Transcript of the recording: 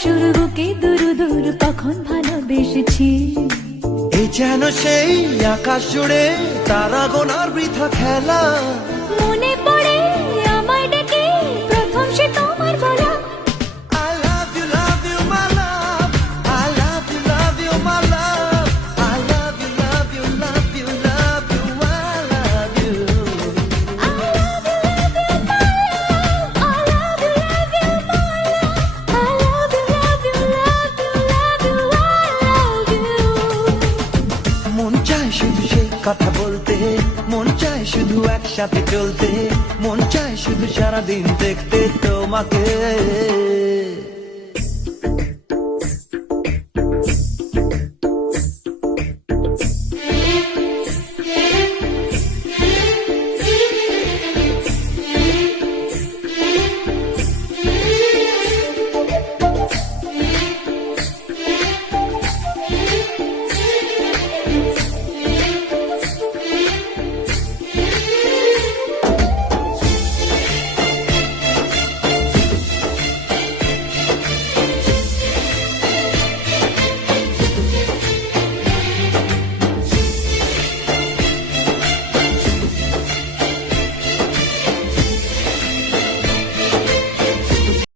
সুর বুকে দুরু দুরু কখন ভালোবেসেছি। এই যেন সেই আকাশ জুড়ে তারা গোনার বৃথা খেলা। মনে পড়ে আমার ডেকে প্রথম সে তোমার বলা। I love you, my love. I love you, my love. I love you, love you, love you, love you. I love you. I love you, my love. I love you, my love. I love you, love you, love you, love you. I love you. মন চায় শুধু সেই কথা বলতে, মন চায় শুধু একসাথে চলতে, মন চায় শুধু সারাদিন দেখতে তোমাকে।